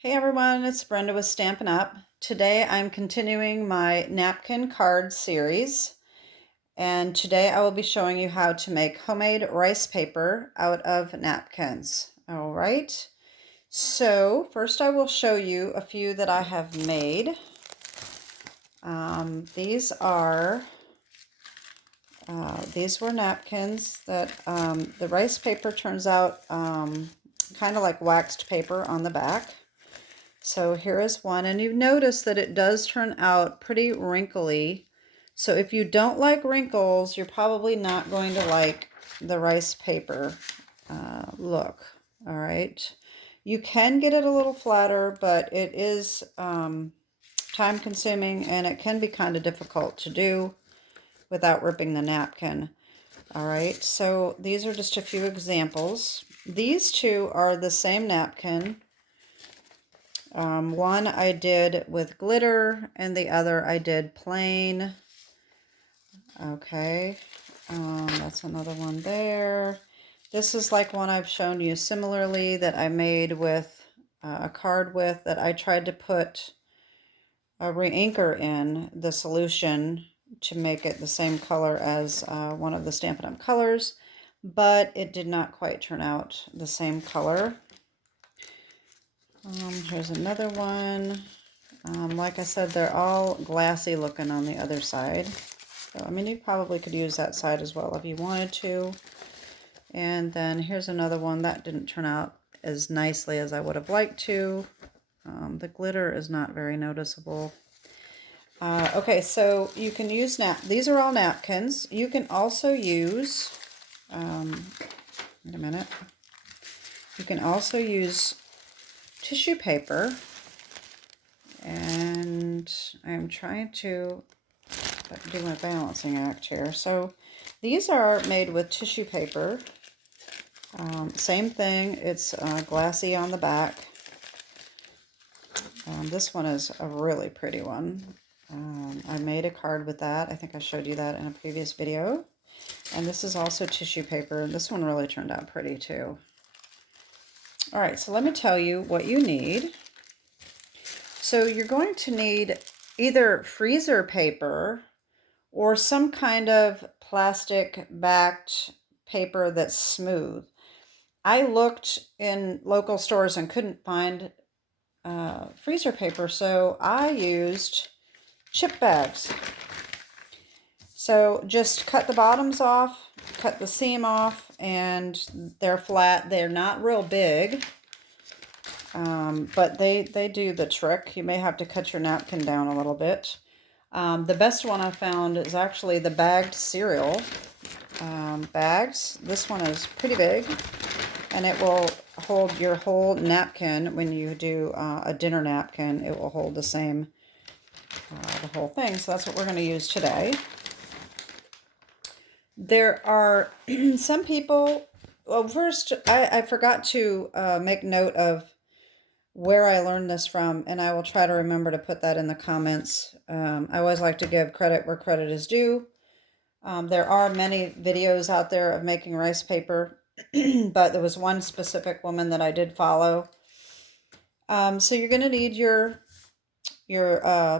Hey everyone, it's Brenda with Stampin' Up. Today I'm continuing my napkin card series, and today I will be showing you how to make homemade rice paper out of napkins. All right, so first I will show you a few that I have made. These were napkins that the rice paper turns out kind of like waxed paper on the back. So here is one, and you notice that it does turn out pretty wrinkly. So if you don't like wrinkles, you're probably not going to like the rice paper look. All right. You can get it a little flatter, but it is time consuming and it can be kind of difficult to do without ripping the napkin. All right, so these are just a few examples. These two are the same napkin. One I did with glitter and the other I did plain. Okay, that's another one there. This is like one I've shown you similarly that I made with a card with that I tried to put a re-inker in the solution to make it the same color as one of the Stampin' Up! Colors, but it did not quite turn out the same color. Here's another one. Like I said, they're all glassy looking on the other side. So, I mean, you probably could use that side as well if you wanted to. And then here's another one that didn't turn out as nicely as I would have liked to. The glitter is not very noticeable. Okay, so you can use these are all napkins. You can also use, wait a minute. You can also use tissue paper, and I'm trying to do my balancing act here. So these are made with tissue paper. Same thing, it's glassy on the back. This one is a really pretty one. I made a card with that. I think I showed you that in a previous video. And this is also tissue paper. This one really turned out pretty too. All right, so let me tell you what you need. So you're going to need either freezer paper or some kind of plastic backed paper that's smooth. I looked in local stores and couldn't find freezer paper, so I used chip bags. So just cut the bottoms off, cut the seam off, and they're flat. They're not real big, but they do the trick. You may have to cut your napkin down a little bit. The best one I found is actually the bagged cereal bags. This one is pretty big, and it will hold your whole napkin. When you do a dinner napkin, it will hold the same, the whole thing. So that's what we're going to use today. There are some people, well, first, I forgot to make note of where I learned this from, and I will try to remember to put that in the comments. I always like to give credit where credit is due. There are many videos out there of making rice paper, but there was one specific woman that I did follow. So you're going to need your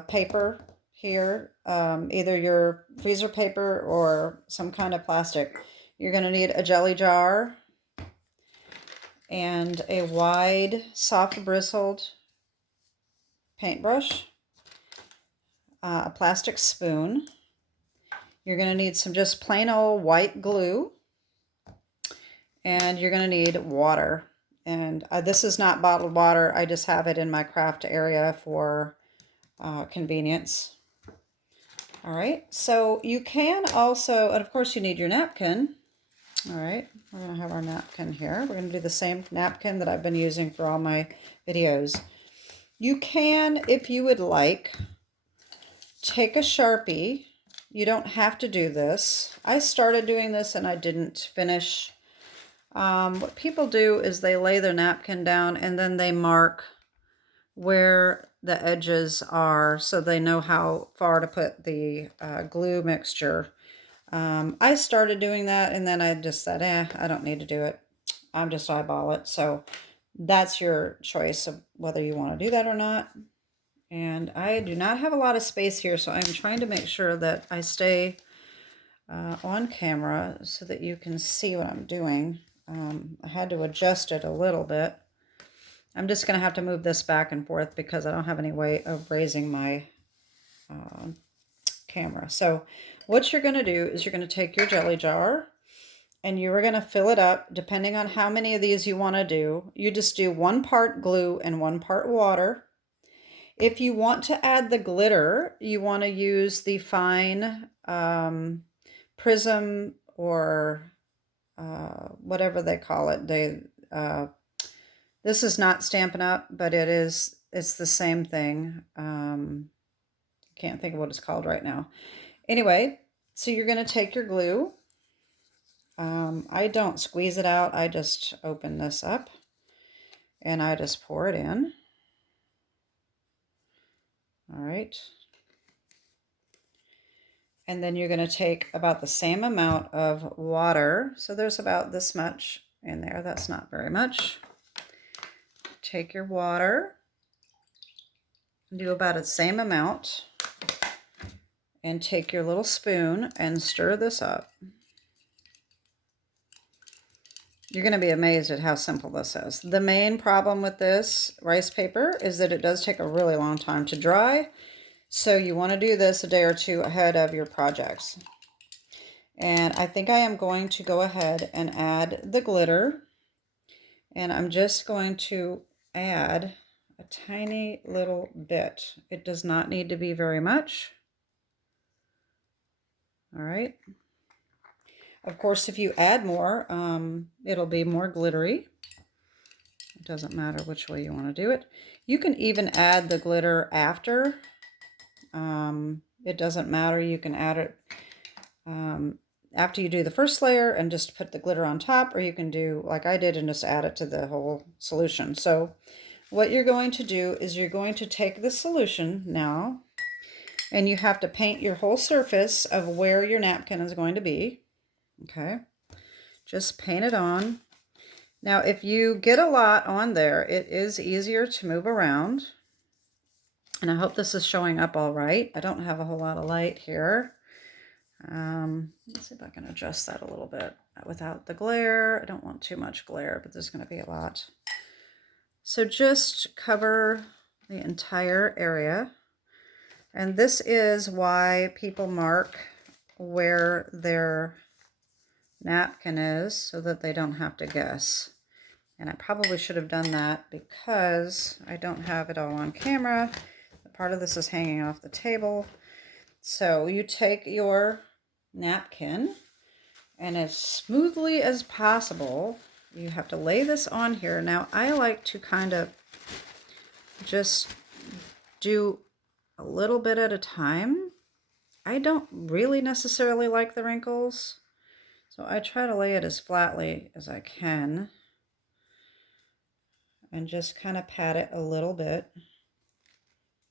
paper here, either your freezer paper or some kind of plastic. You're going to need a jelly jar and a wide, soft bristled paintbrush, a plastic spoon. You're going to need some just plain old white glue, and you're going to need water. And this is not bottled water. I just have it in my craft area for convenience. All right, so you can also, and of course you need your napkin. All right, we're going to have our napkin here. We're going to do the same napkin that I've been using for all my videos. You can, if you would like, take a Sharpie. You don't have to do this. I started doing this and I didn't finish. What people do is they lay their napkin down and then they mark where the edges are so they know how far to put the glue mixture. I started doing that and then I just said, I don't need to do it. I'm just eyeball it. So that's your choice of whether you want to do that or not. And I do not have a lot of space here, so I'm trying to make sure that I stay on camera so that you can see what I'm doing. I had to adjust it a little bit. I'm just going to have to move this back and forth because I don't have any way of raising my camera. So what you're going to do is you're going to take your jelly jar and you're going to fill it up depending on how many of these you want to do. You just do 1 part glue and 1 part water. If you want to add the glitter, you want to use the fine prism or whatever they call it. This is not Stampin' Up, but it's the same thing. Can't think of what it's called right now. Anyway, so you're going to take your glue. I don't squeeze it out. I just open this up and I just pour it in. All right. And then you're going to take about the same amount of water. So there's about this much in there. That's not very much. Take your water, do about the same amount, and take your little spoon and stir this up. You're going to be amazed at how simple this is. The main problem with this rice paper is that it does take a really long time to dry. So you want to do this a day or two ahead of your projects. And I think I am going to go ahead and add the glitter. And I'm just going to add a tiny little bit. It does not need to be very much. All right. Of course, if you add more, it'll be more glittery. It doesn't matter which way you want to do it. You can even add the glitter after. It doesn't matter. You can add it after you do the first layer and just put the glitter on top, or you can do like I did and just add it to the whole solution. So what you're going to do is you're going to take the solution now, and you have to paint your whole surface of where your napkin is going to be. Okay, just paint it on. Now, if you get a lot on there, it is easier to move around. And I hope this is showing up all right. I don't have a whole lot of light here. Let's see if I can adjust that a little bit without the glare. I don't want too much glare, but there's going to be a lot. So just cover the entire area. And this is why people mark where their napkin is so that they don't have to guess. And I probably should have done that because I don't have it all on camera. Part of this is hanging off the table. So you take your napkin and as smoothly as possible, you have to lay this on here. Now I like to kind of just do a little bit at a time. I don't really necessarily like the wrinkles, so I try to lay it as flatly as I can and just kind of pat it a little bit.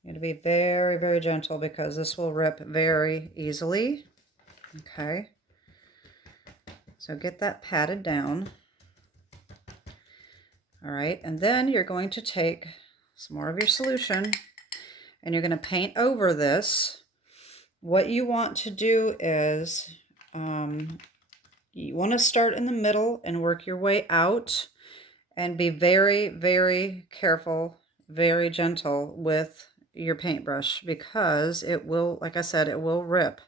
You have to be very, very gentle because this will rip very easily. Okay. So get that patted down. All right. And then you're going to take some more of your solution and you're going to paint over this. What you want to do is you want to start in the middle and work your way out and be very, very careful, very gentle with your paintbrush because it will, like I said, it will rip.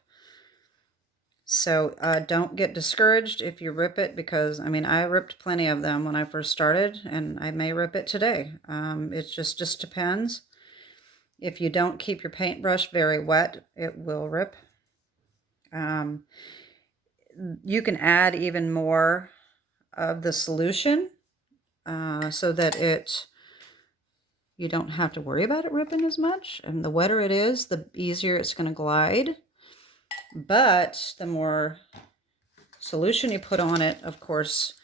So don't get discouraged if you rip it because, I mean, I ripped plenty of them when I first started and I may rip it today. It just depends. If you don't keep your paintbrush very wet, it will rip. You can add even more of the solution so that you don't have to worry about it ripping as much. And the wetter it is, the easier it's going to glide. But the more solution you put on it, of course,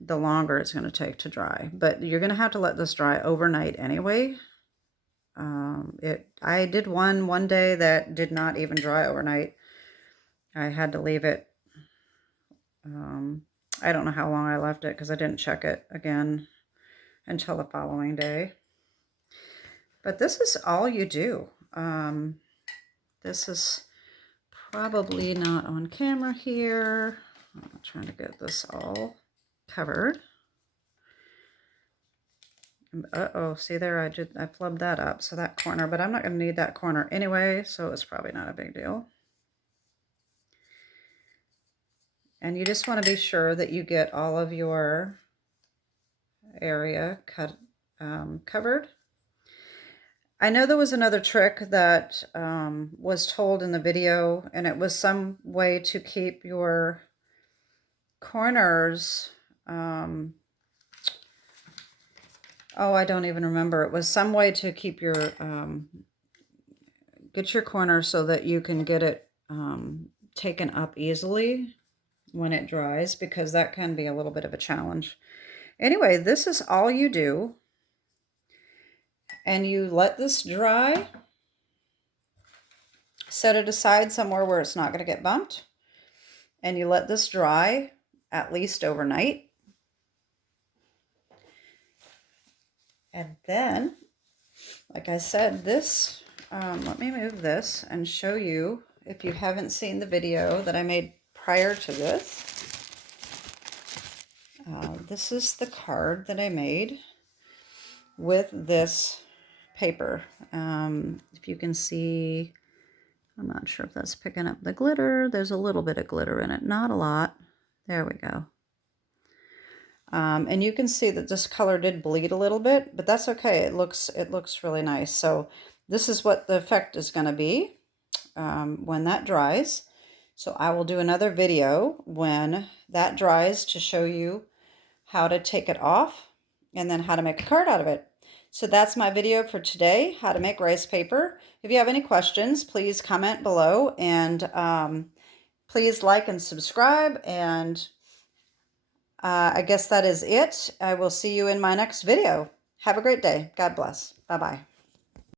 the longer it's going to take to dry. But you're going to have to let this dry overnight anyway. I did one day that did not even dry overnight. I had to leave it. I don't know how long I left it because I didn't check it again. until the following day. But this is all you do. This is probably not on camera here. I'm trying to get this all covered. Uh-oh, see there, I flubbed that up, so that corner, but I'm not going to need that corner anyway, so it's probably not a big deal. And you just want to be sure that you get all of your area covered. I know there was another trick that was told in the video, and it was some way to keep your corners, oh, I don't even remember. It was some way to keep your, get your corner so that you can get it taken up easily when it dries, because that can be a little bit of a challenge. Anyway, this is all you do. And you let this dry. Set it aside somewhere where it's not going to get bumped. And you let this dry at least overnight. And then, like I said, this, let me move this and show you, if you haven't seen the video that I made prior to this. This is the card that I made with this paper. If you can see, I'm not sure if that's picking up the glitter. There's a little bit of glitter in it, not a lot. There we go. And you can see that this color did bleed a little bit, but that's okay. It looks really nice. So this is what the effect is going to be when that dries. So I will do another video when that dries to show you how to take it off and then how to make a card out of it. So that's my video for today, how to make rice paper. If you have any questions, please comment below, and please like and subscribe, and I guess that is it. I will see you in my next video. Have a great day. God bless. Bye-bye.